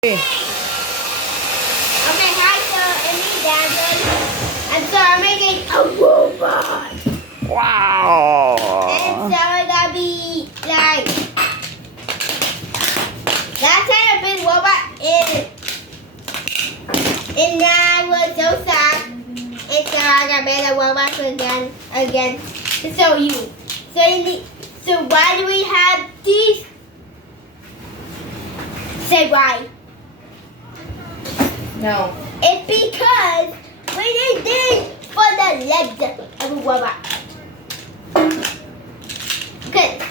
Okay, hi, so Amy Daniel, and so I'm making a robot. Wow! And so it's gonna be like that kind of big robot and I was so sad. And so I got made a robot again to show you. So why do we have these? Say why. No. It's because we need these for the legs of a robot. Good.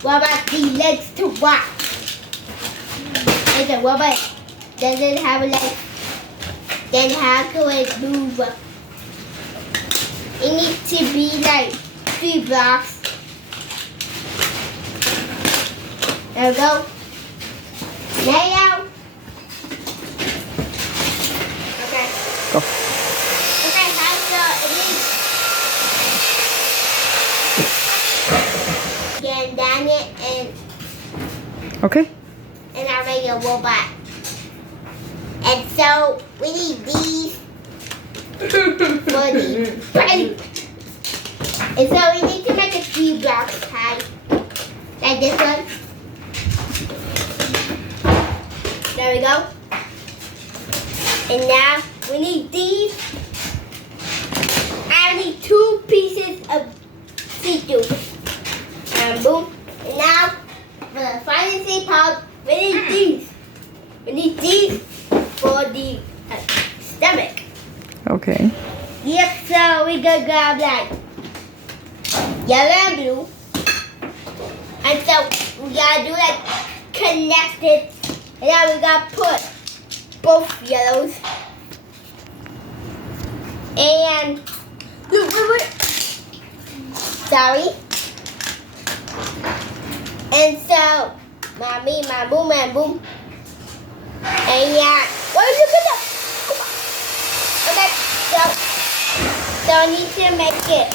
What about the legs to walk? If the robot doesn't have a leg, then how can it move? It needs to be like 3 blocks. There we go. Now. Okay. Go. Okay, time to again down it Okay. and I make a robot. And so we need these for the brain. And so we need to make a few blocks high. Like this one. There we go. And now we need these. I need 2 pieces of see-through. And boom. And now for the financing part, we need these. We need these for the stomach. Okay. Yep, so we gonna grab like yellow and blue. And so we gotta do like connected. And now we gotta put both yellows. And sorry. And so mommy, my boom and boom. And yeah. What is it? Okay, so I need to make it.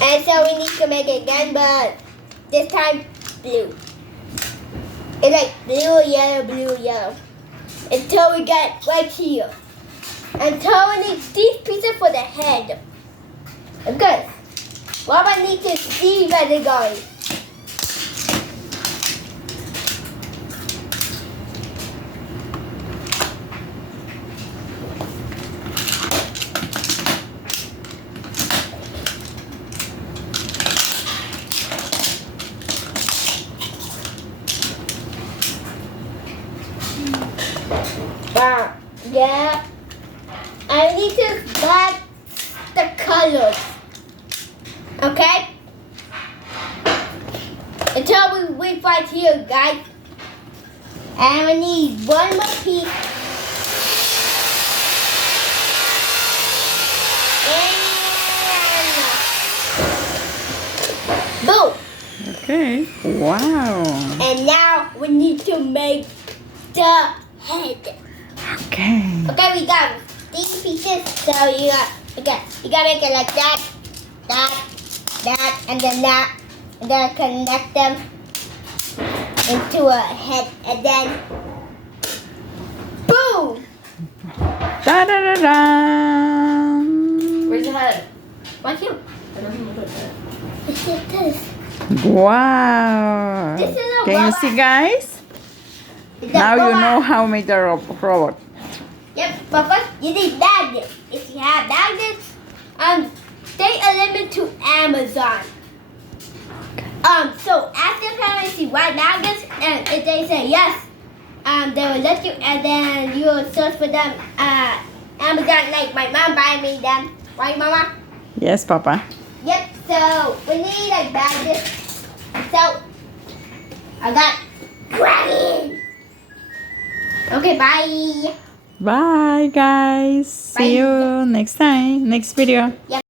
And so we need to make it again, but this time blue. It's like blue, yellow. Until we get right here. Until we need these pieces for the head. Good. What I need to see where they're going. Yeah. I need to buy the colors. Okay? Until we wait right here, guys. And we need one more piece. And boom. Okay. Wow. And now we need to make the head. Okay. Okay, we got these pieces. So you gotta make it like that, and then that, and then connect them into a head, and then boom! Da da da da. Where's the head? Why can't? I don't know what head. It's like this. Wow. This is a Can you robot. see, guys? It's a Now you robot. know how to make the robot. Yep, but first you need magnets. If you have magnets, they are limited to Amazon. So ask your parents if you want magnets, and if they say yes, they will let you, and then you will search for them. Amazon, like my mom buying me them, right, Mama? Yes, Papa. Yep. So we need like magnets. So I got dragon. Okay, bye. Bye, guys. See Bye. you next time. Next video. Yep.